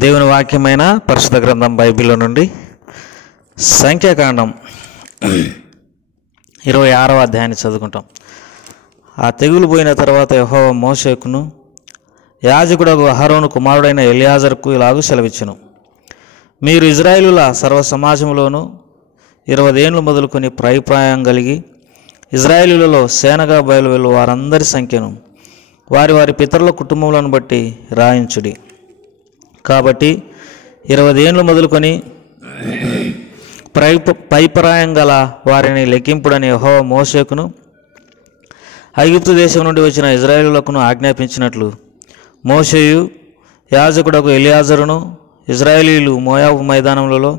దేవుని వాక్యమైన పరిశుద్ధ గ్రంథం బైబిల్లో నుండి సంఖ్యాకాండం 26వ అధ్యాయాన్ని చదువుకుంటాం. ఆ తెగులు పోయిన తర్వాత యెహోవా మోషేకును యాజకుడగు అహరోను కుమారుడైన ఎలియాజరుకు ఇలాగూ సెలవిచ్చెను. మీరు ఇజ్రాయేలుల సర్వ సమాజంలోనూ 20 ఏండ్లు మొదలుకొని ప్రాయం కలిగి ఇజ్రాయేలులలో సేనగా బయలువెళ్ళు వారందరి సంఖ్యను వారి వారి పితరుల కుటుంబములను బట్టి రాయించుడి. కాబట్టి 20 ఏండ్లు మొదలుకొని పైప్రాయం గల వారిని లెక్కింపుడని యెహోవా మోషేకును ఐగుప్తు దేశం నుండి వచ్చిన ఇజ్రాయేలులకును ఆజ్ఞాపించినట్లు మోషేయు యాజకుడకు ఎలియాజరును ఇజ్రాయేలీలు మోయాబు మైదానములలో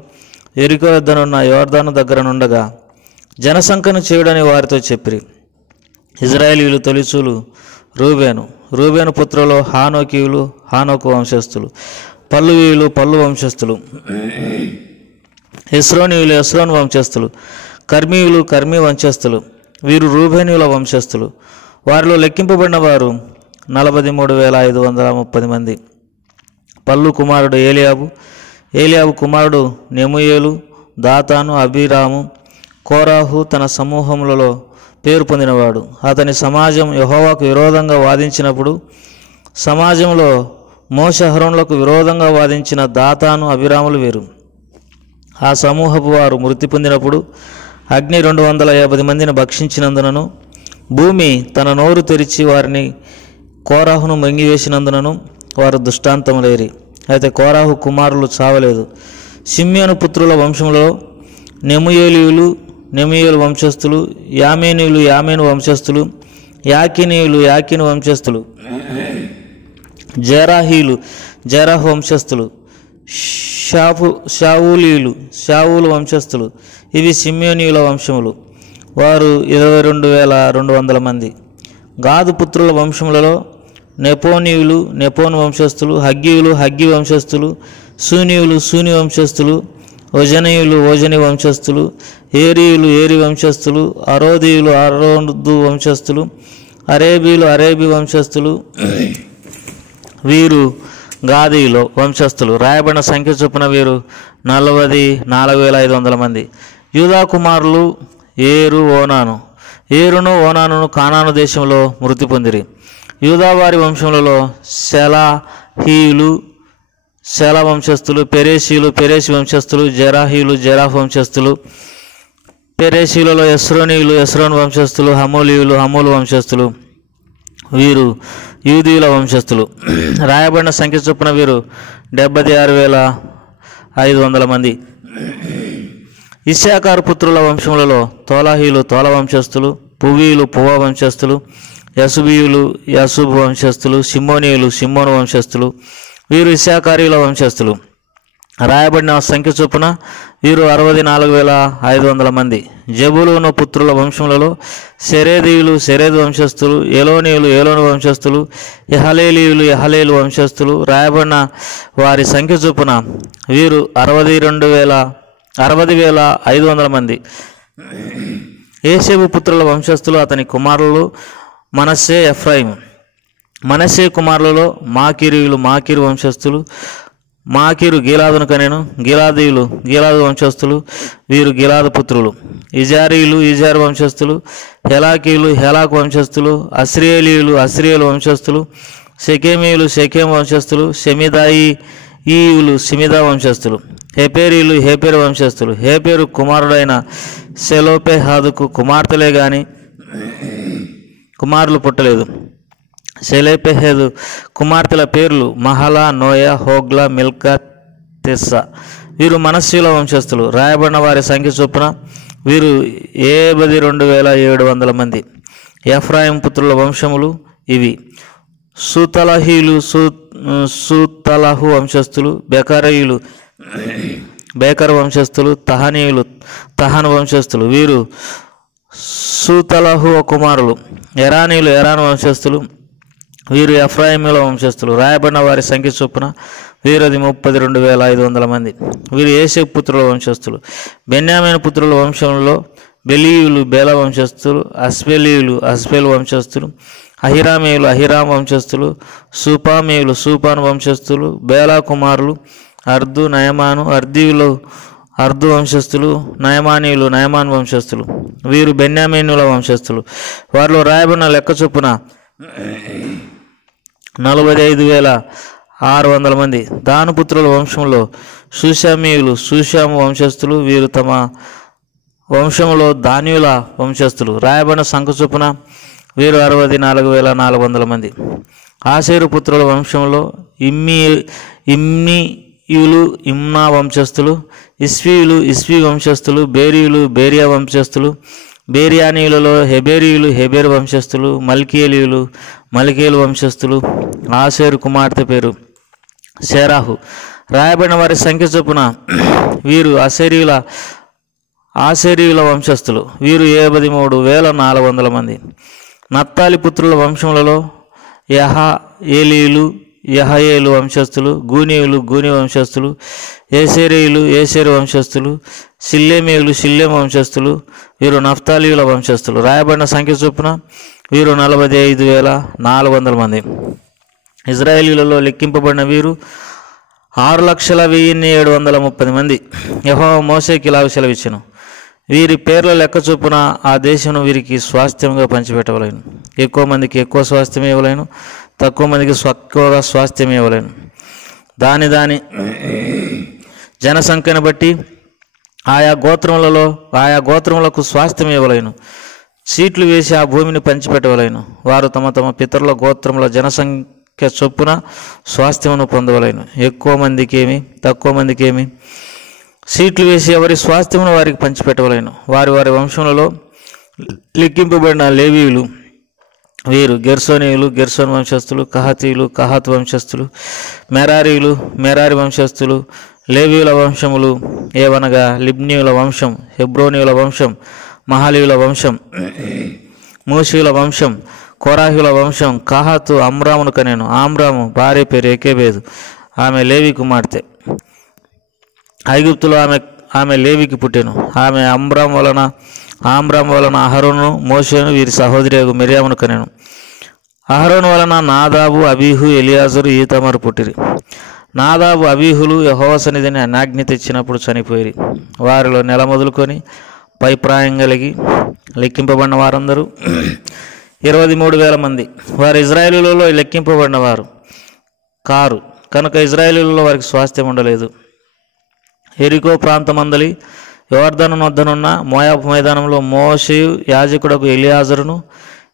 యెరికో వద్దనున్న యోర్దాను దగ్గర నుండగా జనసంఖ్యను చేయుడని వారితో చెప్పిరి. ఇజ్రాయేలీలు తొలిచూలు రూబేను పుత్రులు హానోకీయులు, హానోకు వంశస్థులు, పల్లువీయులు, పల్లు వంశస్థులు, హెస్రోనీయులు, హెస్రోను వంశస్థులు, కర్మీయులు, కర్మీ వంశస్థులు. వీరు రూబేనీయుల వంశస్థులు. వారిలో లెక్కింపబడిన వారు 43,530 మంది. పల్లు కుమారుడు ఏలియాబు కుమారుడు నెముయేలు, దాతాను, అబీరాము. కోరాహు తన సమూహములలో పేరు పొందినవాడు. అతని సమాజం యెహోవాకు విరోధంగా వాదించినప్పుడు సమాజంలో మోషే అహరోనులకు విరోధంగా వాదించిన దాతాను, అబీరాములు వేరు. ఆ సమూహపు వారు మృతి పొందినప్పుడు అగ్ని 250 మందిని భక్షించినందునను భూమి తన నోరు తెరిచి వారిని కోరాహును మింగివేసినందునను వారు దృష్టాంతములేరి. అయితే కోరాహు కుమారులు చావలేదు. షిమ్యోను పుత్రుల వంశంలో నెముయేలు వంశస్థులు, యామేను వంశస్థులు, యాకీను వంశస్థులు, జెరాహు వంశస్థులు, షావూలు వంశస్థులు. ఇవి సిమ్యోనీయుల వంశములు. వారు 22,200 మంది. గాదు పుత్రుల వంశములలో నెపోను వంశస్థులు, హగ్గి వంశస్థులు, సూని వంశస్థులు, ఓజని వంశస్థులు, ఏరి వంశస్థులు, అరోదు వంశస్థులు, అరేబీ వంశస్థులు. వీరు గాదీయులు వంశస్థులు. రాయబడిన సంఖ్య చొప్పున వీరు 44,500 మంది. యూదా కుమారులు ఏరును ఓనానును కానాను దేశంలో మృతి పొందిరి. యూదా వారి వంశములలో శేలా వంశస్థులు, పెరేసి వంశస్థులు, జెరాహు వంశస్థులు, పెరేసీలలో హెస్రోను వంశస్థులు, హమూలు వంశస్థులు. వీరు యూదీయుల వంశస్థులు. రాయబడిన సంఖ్య చొప్పున వీరు 76,500 మంది. ఇశ్శాఖారు పుత్రుల వంశములలో తోల వంశస్థులు, పువ్వ వంశస్థులు, యసుబు వంశస్థులు, సిమ్మోను వంశస్థులు. వీరు ఇశ్శాఖారీయుల వంశస్థులు. రాయబడిన సంఖ్య చొప్పున వీరు 64,500 మంది. జబూలూను పుత్రుల వంశములలో సెరేదు వంశస్థులు, ఏలోను వంశస్థులు, యహలేలు వంశస్థులు. రాయబడిన వారి సంఖ్య చొప్పున వీరు 60,500 మంది. ఏసేబు పుత్రుల వంశస్థులు, అతని కుమారులు మనస్సే, ఎఫ్రాయిము. మనస్సే కుమారులలో మాకీరు వంశస్థులు. మాకీరు గీలాదును కనెను. గీలాదు వంశస్థులు. వీరు గీలాదు పుత్రులు. ఇజారు వంశస్థులు, హెలాకు వంశస్థులు, అస్రియేలు వంశస్థులు, షెకెము వంశస్థులు, సిమిదా వంశస్థులు, హేపెరు వంశస్థులు. హేపెరు కుమారుడైన సెలోపెహాదుకు కుమార్తెలే గాని కుమారులు పుట్టలేదు. సెలోపెహేదు కుమార్తెల పేర్లు మహలా, నోయా, హోగ్లా, మిల్కా, తెస్సా. వీరు మనస్సీల వంశస్థులు. రాయబడిన వారి సంఖ్య చొప్పున వీరు 72,700 మంది. ఎఫ్రాయిం పుత్రుల వంశములు ఇవి: సూతలహు వంశస్థులు, బేకరు వంశస్థులు, తహను వంశస్థులు. వీరు సూతలహు కుమారులు. ఎరాను వంశస్థులు. వీరు ఎఫ్రాయిముల వంశస్థులు. రాయబడిన వారి సంఖ్య చొప్పున వీరు 32,500 మంది. వీరు ఏసేపు పుత్రుల వంశస్థులు. బెన్యామీను పుత్రుల వంశంలో బెలీయులు, బేల వంశస్థులు, అస్బేలు వంశస్థులు, అహిరామీయులు అహిరాం వంశస్థులు, సూపామీయులు సూపాను వంశస్థులు, బేలా కుమారులు అర్దు నయమాను, అర్దీయులు అర్దు వంశస్థులు, నయమానీయులు నయమాన్ వంశస్థులు. వీరు బెన్యామీనుల వంశస్థులు. వారిలో రాయబడిన లెక్క చొప్పున 45,600 మంది. దానుపుత్రుల వంశంలో షూషామీయులు షూషాము వంశస్థులు. వీరు తమ వంశంలో దాన్యుల వంశస్థులు. రాయబడిన సంఖ్య చొప్పున వీరు 64,400 మంది. ఆషేరు పుత్రుల వంశంలో ఇమ్నీయులు ఇమ్నా వంశస్థులు, ఇస్వీయులు ఇస్వీ వంశస్థులు, బేరీయులు బేరియా వంశస్థులు, బేరియానీయులలో హెబేరీయులు హెబేరు వంశస్థులు, మల్కీయేలీయులు మల్కీయేలు వంశస్థులు. ఆషేరు కుమార్తె పేరు శేరాహు. రాయబడిన వారి సంఖ్య చొప్పున వీరు ఆషేరీయుల వంశస్థులు. వీరు 73,400 మంది. నప్తాలి పుత్రుల వంశములలో యహయేలీయులు యహయేలు వంశస్థులు, గూనీయులు గూని వంశస్థులు, ఏసేరీయులు ఏసేరు వంశస్థులు, షిల్లేమీయులు షిల్లేము వంశస్థులు. వీరు నఫ్తాలీయుల వంశస్థులు. రాయబడిన సంఖ్య చొప్పున వీరు 45,400 మంది. ఇజ్రాయేలీలలో లెక్కింపబడిన వీరు 6,10,730 మంది. యెహోవా మోషేకి ఇలాగ సెలవిచ్చెను, వీరి పేర్ల లెక్క చొప్పున ఆ దేశం వీరికి స్వాస్థ్యంగా పంచిపెట్టవలేను. ఎక్కువ మందికి ఎక్కువ స్వాస్థ్యం ఇవ్వలేను, తక్కువ మందికి తక్కువగా స్వాస్థ్యం ఇవ్వలేను. దాని జనసంఖ్యను బట్టి ఆయా గోత్రములకు స్వాస్థ్యం ఇవ్వలేను. సీట్లు వేసి ఆ భూమిని పంచిపెట్టవలేను. వారు తమ తమ పితరుల గోత్రముల జనసంఖ్య చొప్పున స్వాస్థ్యమును పొందవలేను. ఎక్కువ మందికి ఏమి తక్కువ మందికి ఏమి సీట్లు వేసి ఎవరి స్వాస్థ్యమును వారికి పంచిపెట్టవలేను. వారి వారి వంశములలో లెక్కింపబడిన లేవీయులు వీరు గెర్సోనీయులు గెర్సోన్ వంశస్థులు, కహాతీయులు కహాత్ వంశస్థులు, మెరారీయులు మెరారి వంశస్థులు. లేవీయుల వంశములు ఏవనగా లిబ్నీయుల వంశం, హెబ్రోనీయుల వంశం, మహాలీయుల వంశం, మూషీయుల వంశం, కోరాహుల వంశం. కహాతు అమ్రామును కనెను. ఆమ్రాము భార్య పేరు ఎకేబేదు, ఆమె లేవి కుమార్తె. ఐగుప్తులో ఆమె లేవికి పుట్టెను. ఆమె ఆమ్రాం వలన అహరోను మోషేను వీరి సహోదరి మిర్యామును కనెను. అహరోను వలన నాదాబు అబీహు ఎలియాజరు ఈతమరు పుట్టిరి. నాదాబు అబీహులు యెహోవా సన్నిధిని అనాజ్ఞ తెచ్చినప్పుడు చనిపోయిరి. వారిలో నెల మొదలుకొని పైప్రాయం కలిగి లెక్కింపబడిన వారందరూ 23,000 మంది. వారు ఇజ్రాయేలీలలో లెక్కింపబడిన వారు కారు కనుక ఇజ్రాయేలీలలో వారికి స్వాస్థ్యం ఉండలేదు. ఎరికో ప్రాంతమందలి యోర్దాను వద్దనున్న మోయాబు మైదానంలో మోషేయు యాజకుడకు ఎలియాజరును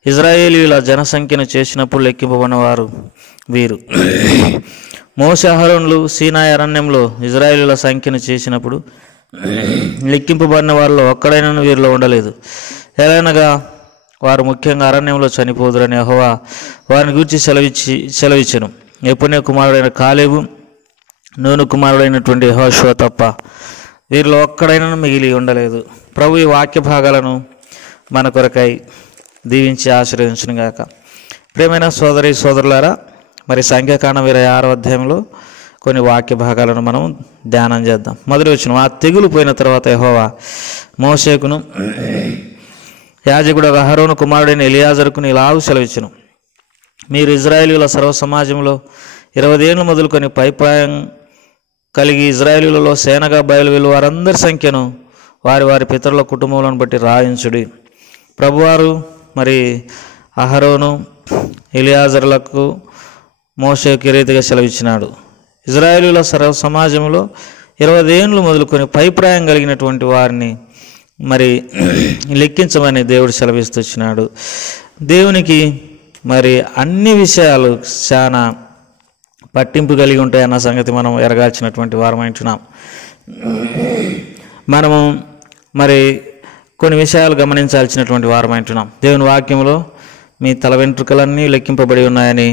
ఇజ్రాయేలీయుల జనసంఖ్యను చేసినప్పుడు లెక్కింపబడిన వారు వీరు. మోషే అహరోనులు సీనాయి అరణ్యంలో ఇజ్రాయేలీయుల సంఖ్యను చేసినప్పుడు లెక్కింపబడిన వారిలో ఒక్కడైనా వీరిలో ఉండలేదు. ఎలాగనగా వారు ముఖ్యంగా అరణ్యంలో చనిపోదురని యెహోవా వారిని గూర్చి సెలవిచ్చెను. యెఫున్నె కుమారుడైన కాలేబు, నూను కుమారుడైనటువంటి యెహోషువ తప్ప వీరిలో ఒక్కడైనా మిగిలి ఉండలేదు. ప్రభు ఈ వాక్య భాగాలను మన కొరకై దీవించి ఆశీర్వదించును గాక. ప్రియమైన సోదరులారా, మరి సంఖ్యాకాండం 26వ అధ్యాయంలో కొన్ని వాక్య భాగాలను మనం ధ్యానం చేద్దాం. మొదటి వచనం, ఆ తెగులు పోయిన తర్వాత యెహోవా మోషేకును యాజకుడు అహరోను కుమారుడైన ఎలియాజరుకును ఇలాగు సెలవిచ్చెను, మీరు ఇజ్రాయేలీయుల సర్వ సమాజంలో 20 ఏళ్ళు మొదలుకొని పైప్రాయం కలిగి ఇజ్రాయేలీయులలో సేనగా బయలువెళ్ళు వారందరి సంఖ్యను వారి వారి పితరుల కుటుంబములను బట్టి రాయించుడి. ప్రభువారు మరి అహరోను ఎలియాజరులకు మోషేకు రీతిగా సెలవిచ్చినాడు. ఇజ్రాయేలీయుల సర్వ సమాజంలో 20 ఏళ్ళు మొదలుకొని పైప్రాయం కలిగినటువంటి వారిని మరి లెక్కించమని దేవుడు సెలవిస్తూ వచ్చినాడు. దేవునికి మరి అన్ని విషయాలు చాలా పట్టింపు కలిగి ఉంటాయన్న సంగతి మనం ఎరగాల్సినటువంటి వారమంటున్నాం. మనము మరి కొన్ని విషయాలు గమనించాల్సినటువంటి వారమంటున్నాం. దేవుని వాక్యంలో మీ తల వెంట్రుకలన్నీ లెక్కింపబడి ఉన్నాయని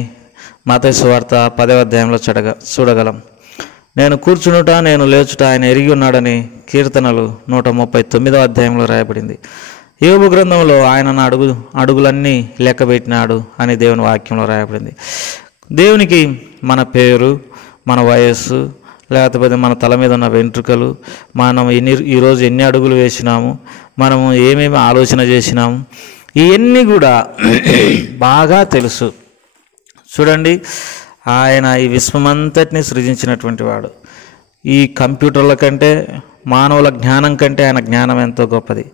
మత్తయి సువార్త 10వ అధ్యాయంలో చూడగలం. నేను కూర్చునుట నేను లేచుట ఆయన ఎరిగి ఉన్నాడని కీర్తనలు 139వ అధ్యాయంలో రాయబడింది. యోబు గ్రంథంలో ఆయన నా అడుగులన్నీ లెక్కబెట్టినాడు అని దేవుని వాక్యంలో రాయబడింది. దేవునికి మన పేరు, మన వయస్సు, లేకపోతే మన తల మీద ఉన్న వెంట్రుకలు, మనం ఈరోజు ఎన్ని అడుగులు వేసినాము, మనము ఏమేమి ఆలోచన చేసినాము, ఇవన్నీ కూడా బాగా తెలుసు. చూడండి, ఆయన ఈ విశ్వమంతటిని సృజించినటువంటి వాడు. ఈ కంప్యూటర్ల కంటే మానవుల జ్ఞానం కంటే ఆయన జ్ఞానం ఎంతో గొప్పది.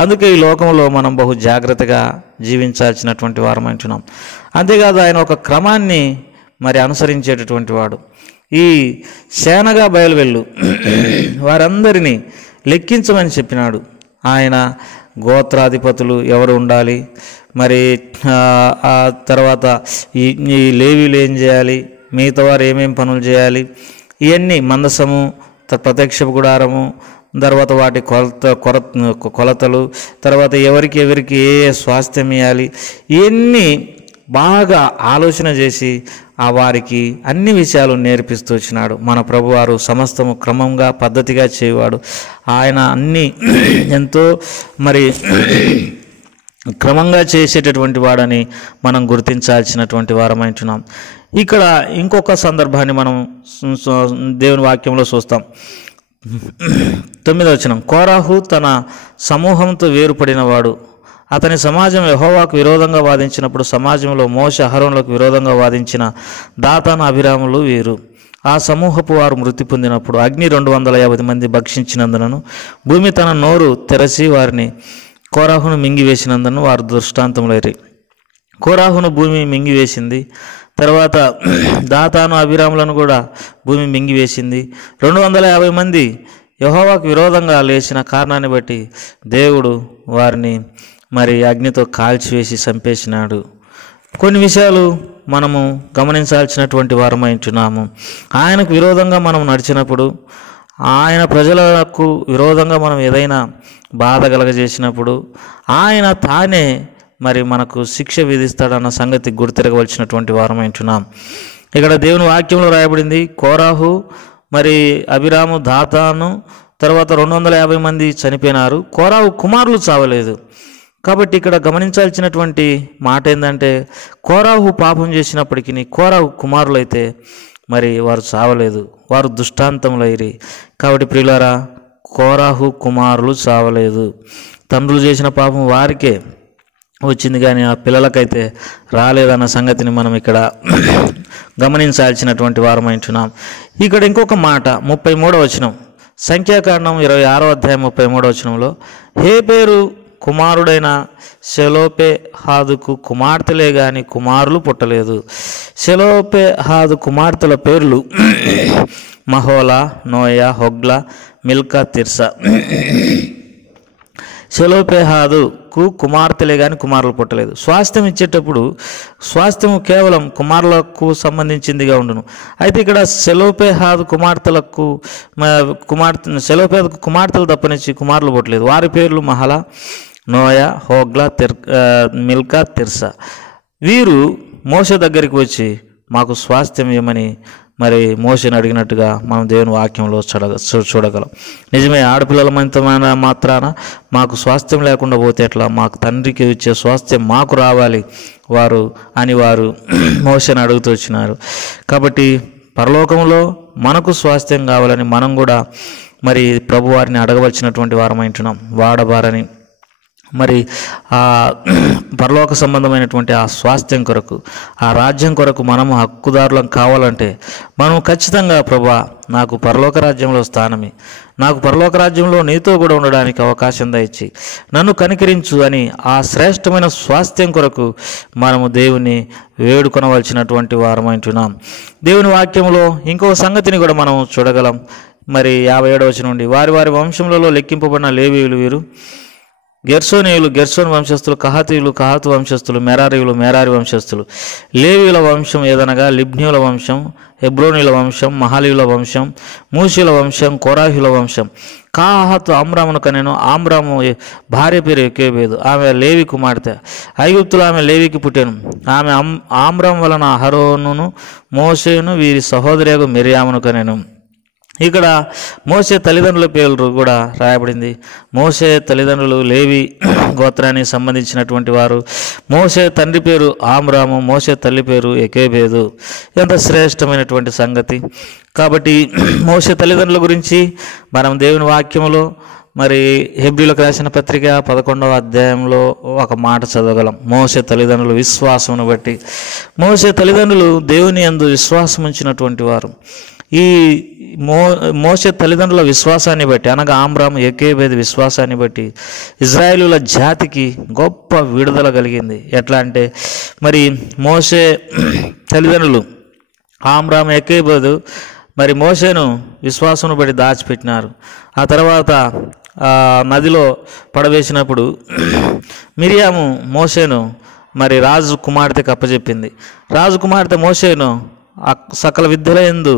అందుకే ఈ లోకంలో మనం బహు జాగ్రత్తగా జీవించాల్సినటువంటి వారం అంటున్నాం. అంతేకాదు, ఆయన ఒక క్రమాన్ని మరి అనుసరించేటటువంటి వాడు. ఈ సేనగా బయలువెళ్ళు వారందరినీ లెక్కించమని చెప్పినాడు. ఆయన గోత్రాధిపతులు ఎవరు ఉండాలి, మరి ఆ తర్వాత ఈ లేవీలు ఏం చేయాలి, మిగతా వారు ఏమేం పనులు చేయాలి, ఇవన్నీ మందసము, ప్రత్యక్ష గుడారము, తర్వాత వాటి కొలతలు, తర్వాత ఎవరికి ఏ స్వాస్థ్యం ఇవ్వాలి, ఇవన్నీ బాగా ఆలోచన చేసి వారికి అన్ని విషయాలు నేర్పిస్తూ వచ్చినాడు. మన ప్రభువారు సమస్తము క్రమంగా పద్ధతిగా చేయవాడు. ఆయన అన్నీ ఎంతో మరి క్రమంగా చేసేటటువంటి వాడని మనం గుర్తించాల్సినటువంటి వారమంటున్నాం. ఇక్కడ ఇంకొక సందర్భాన్ని మనం దేవుని వాక్యంలో చూస్తాం. 9వ వచనం, కోరాహు తన సమూహంతో వేరుపడినవాడు. అతని సమాజం యెహోవాకు విరోధంగా వాదించినప్పుడు సమాజంలో మోషే అహరోనులకు విరోధంగా వాదించిన దాతాను అభిరాములు వీరు. ఆ సమూహపు వారు మృతి పొందినప్పుడు అగ్ని 250 మంది భక్షించినందునను భూమి తన నోరు తెరచి వారిని కోరాహును మింగివేసినందును వారు దృష్టాంతములైరి. కోరాహును భూమి మింగివేసింది. తర్వాత దాతాను అభిరాములను కూడా భూమి మింగివేసింది. 250 మంది యెహోవాకు విరోధంగా లేచిన కారణాన్ని బట్టి దేవుడు వారిని మరి అగ్నితో కాల్చివేసి చంపేసినాడు. కొన్ని విషయాలు మనము గమనించాల్సినటువంటి వారమై ఉంటున్నాము. ఆయనకు విరోధంగా మనం నడిచినప్పుడు, ఆయన ప్రజలకు విరోధంగా మనం ఏదైనా బాధ కలగజేసినప్పుడు ఆయన తానే మరి మనకు శిక్ష విధిస్తాడన్న సంగతి గుర్తిరగవలసినటువంటి వారమై ఉంటున్నాం. ఇక్కడ దేవుని వాక్యంలో రాయబడింది, కోరాహు మరి అభిరాము దాతాను తర్వాత 250 మంది చనిపోయినారు, కోరాహు కుమారులు చావలేదు. కాబట్టి ఇక్కడ గమనించాల్సినటువంటి మాట ఏంటంటే, కోరాహు పాపం చేసినప్పటికీ కోరాహు కుమారులైతే మరి వారు చావలేదు, వారు దుష్టాంతములైరి. కాబట్టి ప్రియులారా, కోరాహు కుమారులు చావలేదు. తండ్రులు చేసిన పాపం వారికే వచ్చింది, కానీ ఆ పిల్లలకైతే రాలేదన్న సంగతిని మనం ఇక్కడ గమనించాల్సినటువంటి వారమై ఉంటున్నాం. ఇక్కడ ఇంకొక మాట 33వ వచనం, సంఖ్యాకాండం 26వ అధ్యాయం 33వ వచనంలో, హేబెరు కుమారుడైన సెలోపెహాదుకు కుమార్తెలే గాని కుమారులు పుట్టలేదు. సెలోపెహాదు కుమార్తెల పేర్లు మహోలా, నోయా, హొగ్లా, మిల్కా, తిర్సా. సెలోపెహాదుకు కుమార్తెలే కానీ కుమారులు పుట్టలేదు. స్వాస్థ్యం ఇచ్చేటప్పుడు స్వాస్థ్యము కేవలం కుమారులకు సంబంధించిందిగా ఉండును. అయితే ఇక్కడ సెలోపెహాదు సెలోపెహాదుకు కుమార్తెలు తప్పనిచ్చి కుమారులు పుట్టలేదు. వారి పేర్లు Mahlah, Noah, Hoglah, Milcah, Tirzah. వీరు మోషే దగ్గరికి వచ్చి మాకు స్వాస్థ్యం ఇవ్వమని మరి మోషేని అడిగినట్టుగా మనం దేవుని వాక్యంలో చూడగలం. నిజమే, ఆడపిల్లల మాత్రాన మాకు స్వాస్థ్యం లేకుండా పోతే ఎట్లా, మాకు తండ్రికి ఇచ్చే స్వాస్థ్యం మాకు రావాలి వారు మోషేని అడుగుతూ వచ్చినారు. కాబట్టి పరలోకంలో మనకు స్వాస్థ్యం కావాలని మనం కూడా మరి ప్రభువారిని అడగవలసినటువంటి వారమై ఉంటున్నాం. వాడబారని మరి ఆ పరలోక సంబంధమైనటువంటి ఆ స్వాస్థ్యం కొరకు, ఆ రాజ్యం కొరకు మనము హక్కుదారులం కావాలంటే మనం ఖచ్చితంగా, ప్రభువా నాకు పరలోక రాజ్యంలో స్థానమే, నాకు పరలోక రాజ్యంలో నీతో కూడా ఉండడానికి అవకాశం దయచి నన్ను కనికరించు అని ఆ శ్రేష్టమైన స్వాస్థ్యం కొరకు మనము దేవుని వేడుకొనవలసినటువంటి వారమై ఉంటున్నాం. దేవుని వాక్యంలో ఇంకో సంగతిని కూడా మనం చూడగలం. మరి 57వ వచనం నుండి, వారి వారి వంశములలో లెక్కింపబడిన లేవీయులు వీరు: గెర్షోనీయులు గెర్షోన్ వంశస్థులు, కహాతీయులు కహాతు వంశస్థులు, మెరారీయులు మెరారి వంశస్థులు. లేవీయుల వంశం ఏదనగా లిబ్నీయుల వంశం, హెబ్రోనీయుల వంశం, మహాలీయుల వంశం, మూషీయుల వంశం, కోరాహుల వంశం. కాహాతు ఆమ్రామును కనెను. ఆమ్రాము భార్య పేరు యోకెబెదు, ఆమె లేవి కుమార్తె. ఐగుప్తులో ఆమె లేవికి పుట్టెను. ఆమె ఆమ్రాం వలన అహరోనును మోషేను వీరి సహోదరియగు మిర్యామును కనెను. ఇక్కడ మోషే తల్లిదండ్రుల పేర్లు కూడా రాయబడింది. మోషే తల్లిదండ్రులు లేవి గోత్రానికి సంబంధించినటువంటి వారు. మోషే తండ్రి పేరు ఆమ్రాము, మోషే తల్లి పేరు యోకెబెదు. ఎంత శ్రేష్టమైనటువంటి సంగతి. కాబట్టి మోషే తల్లిదండ్రుల గురించి మనం దేవుని వాక్యంలో మరి హెబ్రీలకు రాసిన పత్రిక 11వ అధ్యాయంలో ఒక మాట చదవగలం. మోషే తల్లిదండ్రుల విశ్వాసమును బట్టి. మోషే తల్లిదండ్రులు దేవుని యందు విశ్వాసం ఉంచినటువంటి వారు. ఈ మోషే తల్లిదండ్రుల విశ్వాసాన్ని బట్టి, అనగా ఆమ్రాము యోకేబేదు విశ్వాసాన్ని బట్టి ఇజ్రాయేలుల జాతికి గొప్ప విడుదల కలిగింది. ఎట్లా అంటే, మరి మోషే తల్లిదండ్రులు ఆమ్రాము యోకేబేదు మరి మోషేను విశ్వాసమును బట్టి దాచిపెట్టినారు. ఆ తర్వాత నదిలో పడవేసినప్పుడు మిరియాము మోషేను మరి రాజు కుమార్తెకు అప్పచెప్పింది. రాజు కుమార్తె మోషేను సకల విద్యల యందు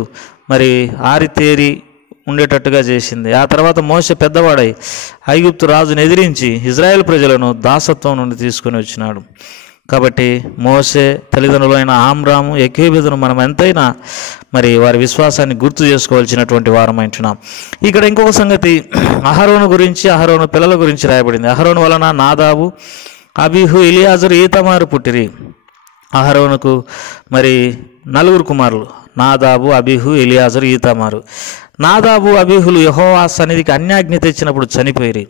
మరి ఆరితేరి ఉండేటట్టుగా చేసింది. ఆ తర్వాత మోషే పెద్దవాడై ఐగుప్తు రాజును ఎదిరించి ఇజ్రాయేల్ ప్రజలను దాసత్వం నుండి తీసుకొని వచ్చినాడు. కాబట్టి మోషే తల్లిదండ్రులైన ఆమ్రాము యోకేబేదును మనం ఎంతైనా మరి వారి విశ్వాసాన్ని గుర్తు చేసుకోవాల్సినటువంటి వారమంటున్నాం. ఇక్కడ ఇంకొక సంగతి, అహరోను గురించి, అహరోను పిల్లల గురించి రాయబడింది. అహరోను వలన నాదాబు, అబీహు, ఎలియాజరు, ఈతమారు పుట్టిరి. అహరోనుకు మరి 4 కుమారులు, నాదాబు, అబీహు, ఎలియాజరు, ఈతమారు. నాదాబు, అబీహులు యెహోవా సన్నిధికి అన్యాజ్ఞ తెచ్చినప్పుడు చనిపోయిరి.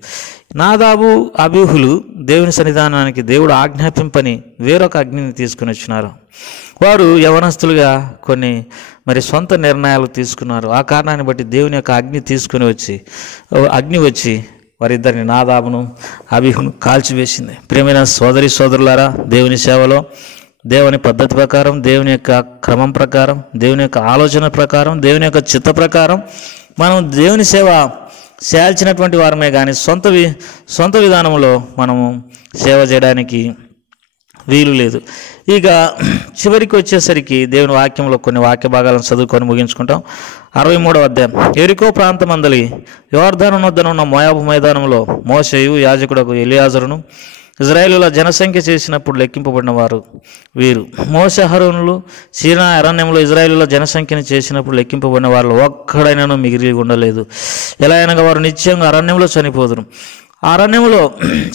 నాదాబు, అబీహులు దేవుని సన్నిధానానికి దేవుడు ఆజ్ఞాపింపని వేరొక అగ్నిని తీసుకుని వచ్చినారు. వారు యవనస్తులుగా కొన్ని మరి సొంత నిర్ణయాలు తీసుకున్నారు. ఆ కారణాన్ని బట్టి దేవుని యొక్క అగ్ని వచ్చి వారిద్దరిని, నాదాబును అబీహును కాల్చివేసింది. ప్రియమైన సోదరి సోదరులారా, దేవుని సేవలో దేవుని పద్ధతి ప్రకారం, దేవుని యొక్క క్రమం ప్రకారం, దేవుని యొక్క ఆలోచన ప్రకారం, దేవుని యొక్క చిత్త ప్రకారం మనం దేవుని సేవ చేయాల్సినటువంటి వారమే కానీ సొంత విధానంలో మనము సేవ చేయడానికి వీలు లేదు. ఇక చివరికి వచ్చేసరికి దేవుని వాక్యంలో కొన్ని వాక్య భాగాలను చదువుకొని ముగించుకుంటాం. 63వ అధ్యాయం. యెరికో ప్రాంతమందలి యోర్దాను వద్దనున్న మోయాబు మైదానంలో మోషేయు యాజకుడకు ఎలియాజరును ఇజ్రాయేలుల జనసంఖ్య చేసినప్పుడు లెక్కింపబడిన వారు వీరు. మోషే అహరోనులు సీనా అరణ్యంలో ఇజ్రాయేలుల జనసంఖ్యను చేసినప్పుడు లెక్కింపబడిన వారు ఒక్కడైనాను మిగిలి ఉండలేదు. ఎలా అనగా వారు నిత్యంగా అరణ్యంలో చనిపోదురు. అరణ్యంలో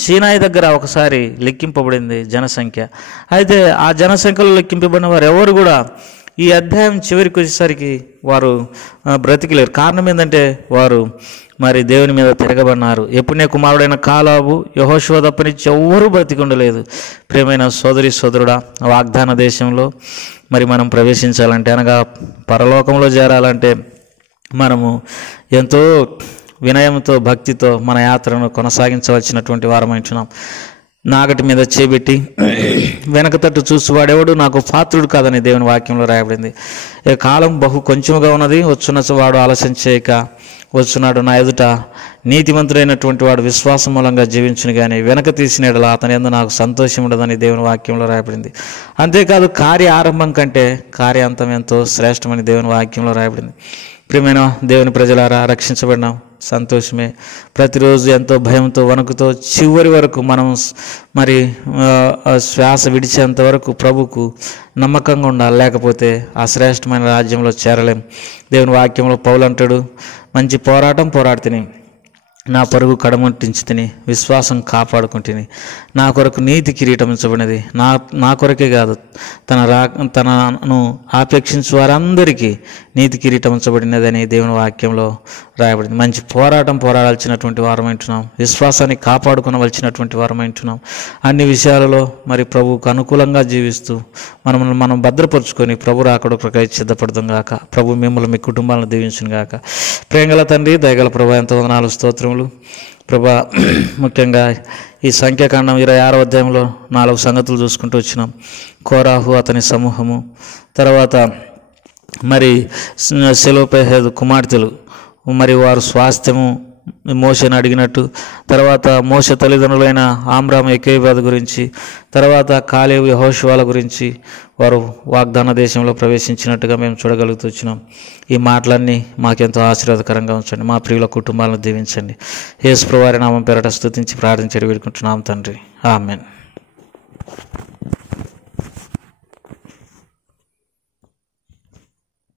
సీనాయి దగ్గర ఒకసారి లెక్కింపబడింది జనసంఖ్య. అయితే ఆ జనసంఖ్యలో లెక్కింపబడిన వారు ఎవరు కూడా ఈ అధ్యాయం చివరికి వచ్చేసరికి వారు బ్రతికిలేరు. కారణం ఏంటంటే వారు మరి దేవుని మీద తిరగబడినారు. యెఫున్నె కుమారుడైన కాలేబు, యెహోషువ తప్పనిచ్చి ఎవ్వరూ బ్రతికి ఉండలేదు. ప్రియమైన సోదరి సోదరుడా, వాగ్దాన దేశంలో మరి మనం ప్రవేశించాలంటే, అనగా పరలోకంలో చేరాలంటే మనము ఎంతో వినయంతో భక్తితో మన యాత్రను కొనసాగించవలసినటువంటి వారమంటున్నాం. నాగటి మీద చేపెట్టి వెనక తట్టు చూసువాడెవడు నాకు పాత్రుడు కాదని దేవుని వాక్యంలో రాయబడింది. కాలం బహు కొంచెముగా ఉన్నది, వచ్చున్న వాడు ఆలస్యం చేయక వచ్చున్నాడు. నా ఎదుట నీతిమంతుడైనటువంటి వాడు విశ్వాసం మూలంగా జీవించును కానీ వెనక తీసినడలా అతని యందు నాకు సంతోషం ఉండదని దేవుని వాక్యంలో రాయబడింది. అంతేకాదు, కార్య ఆరంభం కంటే కార్యాంతం ఎంతో శ్రేష్టమని దేవుని వాక్యంలో రాయబడింది. ప్రియమైన దేవుని ప్రజలారా, రక్షించబడినాం, సంతోషమే. ప్రతిరోజు ఎంతో భయంతో వణుకుతో చివరి వరకు మనం మరి శ్వాస విడిచేంత వరకు ప్రభుకు నమ్మకంగా ఉండాలి. లేకపోతే ఆ శ్రేష్టమైన రాజ్యంలో చేరలేం. దేవుని వాక్యంలో పౌలు అంటాడు, మంచి పోరాటం పోరాడుతుని, నా పరుగు కడముట్టించి తిని, విశ్వాసం నా కొరకు నీతి కిరీటం ఉంచబడినది. నా కొరకే కాదు, తనను ఆపేక్షించు వారందరికీ నీతి కిరీటం ఉంచబడినదని దేవుని వాక్యంలో రాయబడింది. మంచి పోరాటం పోరాడాల్సినటువంటి వారం అంటున్నాం. విశ్వాసాన్ని కాపాడుకోవలసినటువంటి వారం అంటున్నాం. అన్ని విషయాలలో మరి ప్రభువుకు అనుకూలంగా జీవిస్తూ మనం భద్రపరుచుకొని ప్రభు రాకడకై సిద్ధపడదాం గాక. ప్రభు మిమ్మల్ని, మీ కుటుంబాలను దీవించును గాక. ప్రేమగల తండ్రి, దయగల ప్రభు, ఎంతో వందనాలు, స్తోత్రములు ప్రభా. ముఖ్యంగా ఈ సంఖ్యాకాండం 26వ అధ్యాయంలో 4 సంగతులు చూసుకుంటూ వచ్చినాం. కోరాహు, అతని సమూహము, తర్వాత మరి సెలోపెహేదు కుమార్తెలు, మరి వారు స్వాస్థ్యము మోషేను అడిగినట్టు, తర్వాత మోషే తల్లిదండ్రులైన ఆమ్రాము, యోకేబేదు గురించి, తర్వాత కాలేబు, యెహోషువల గురించి వారు వాగ్దాన దేశంలో ప్రవేశించినట్టుగా మేము చూడగలుగుతున్నాం. ఈ మాటలన్నీ మాకెంతో ఆశీర్వాదకరంగా ఉంచండి. మా ప్రియుల కుటుంబాలను దీవించండి. యేసు ప్రభువారి నామం పేరట స్తుతించి ప్రార్థించి వేడుకుంటున్నాం తండ్రి. ఆమేన్.